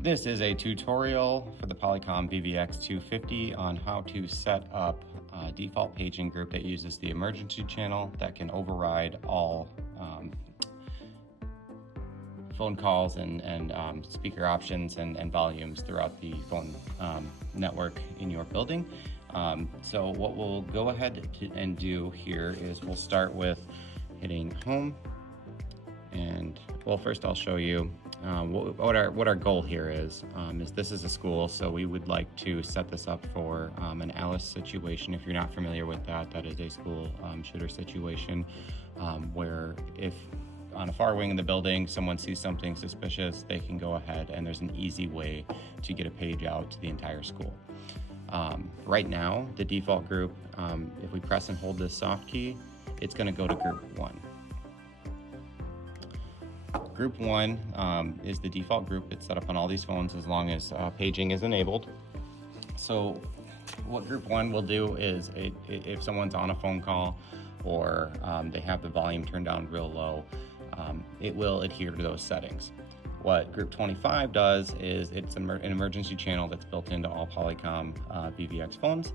This is a tutorial for the Polycom VVX250 on how to set up a default paging group that uses the emergency channel that can override all phone calls and speaker options and volumes throughout the phone network in your building. So what we'll go ahead and do here is we'll start with hitting home. And well, first I'll show you what our goal here is this is a school, so we would like to set this up for an Alice situation. If you're not familiar with that, that is a school shooter situation where if on a far wing of the building someone sees something suspicious, they can go ahead and there's an easy way to get a page out to the entire school. Right now, the default group, if we press and hold this soft key, it's going to go to group 1. Group 1 is the default group. It's set up on all these phones as long as paging is enabled. So what group 1 will do is if someone's on a phone call or they have the volume turned down real low, it will adhere to those settings. What group 25 does is it's an emergency channel that's built into all Polycom VVX phones.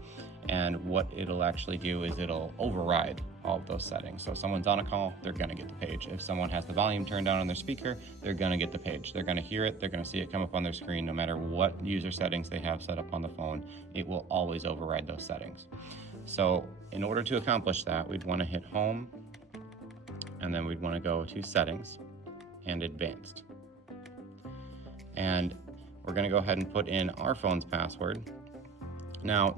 And what it'll actually do is it'll override all of those settings. So if someone's on a call, they're gonna get the page. If someone has the volume turned down on their speaker, they're gonna get the page. They're gonna hear it, they're gonna see it come up on their screen. No matter what user settings they have set up on the phone, it will always override those settings. So in order to accomplish that, we'd wanna hit home, and then we'd wanna go to settings and advanced. And we're gonna go ahead and put in our phone's password. Now,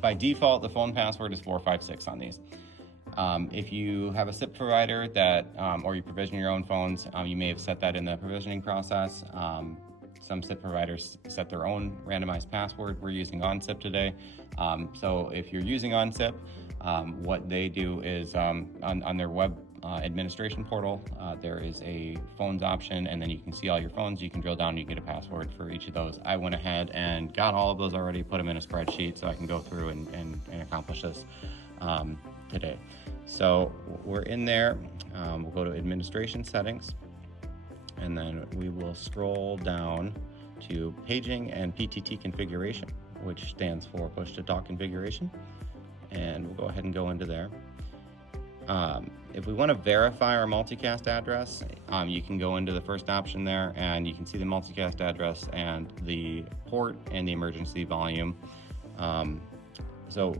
by default, the phone password is 456 on these. If you have a SIP provider that, or you provision your own phones, you may have set that in the provisioning process. Some SIP providers set their own randomized password. We're using OnSIP today. So if you're using OnSIP, what they do is on their web administration portal, there is a phones option, and then you can see all your phones. You can drill down and you get a password for each of those. I went ahead and got all of those already, put them in a spreadsheet so I can go through and accomplish this today. So we're in there. We'll go to administration settings, and then we will scroll down to paging and PTT configuration, which stands for push to talk configuration. And we'll go ahead and go into there. If we want to verify our multicast address, you can go into the first option there and you can see the multicast address and the port and the emergency volume. So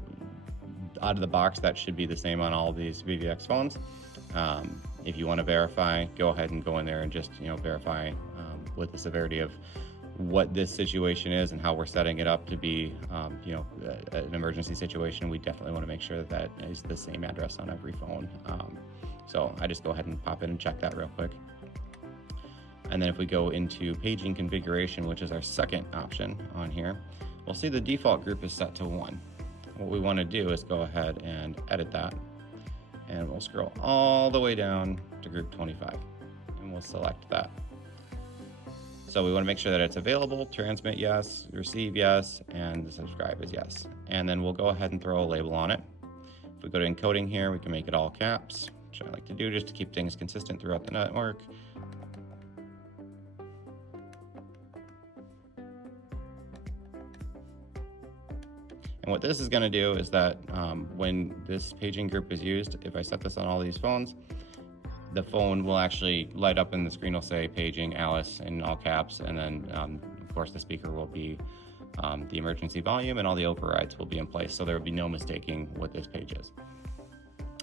out of the box, that should be the same on all of these VVX phones. If you want to verify, go ahead and go in there and just verify with the severity of what this situation is and how we're setting it up to be an emergency situation. We definitely want to make sure that that is the same address on every phone. So I just go ahead and pop in and check that real quick. And then if we go into paging configuration, which is our second option on here, we'll see the default group is set to 1. What we want to do is go ahead and edit that, and we'll scroll all the way down to group 25 and we'll select that. So we want to make sure that it's available, transmit yes, receive yes, and the subscribe is yes. And then we'll go ahead and throw a label on it. If we go to encoding here, we can make it all caps, which I like to do just to keep things consistent throughout the network. And what this is going to do is that when this paging group is used, if I set this on all these phones, the phone will actually light up and the screen will say paging Alice in all caps, and then of course the speaker will be the emergency volume, and all the overrides will be in place, so there will be no mistaking what this page is.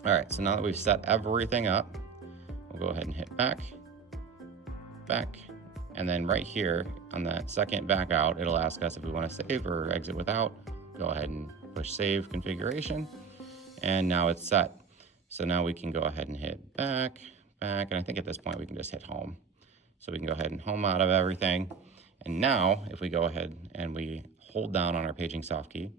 All right, so now that we've set everything up, we'll go ahead and hit back, and then right here on that second back out, it'll ask us if we want to save or exit without. Go ahead and push save configuration, and now it's set. So now we can go ahead and hit back, and I think at this point we can just hit home. So we can go ahead and home out of everything. And now if we go ahead and we hold down on our paging soft key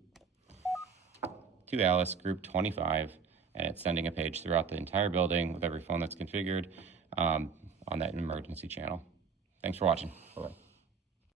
to Alice group 25, and it's sending a page throughout the entire building with every phone that's configured on that emergency channel. Thanks for watching. Bye-bye.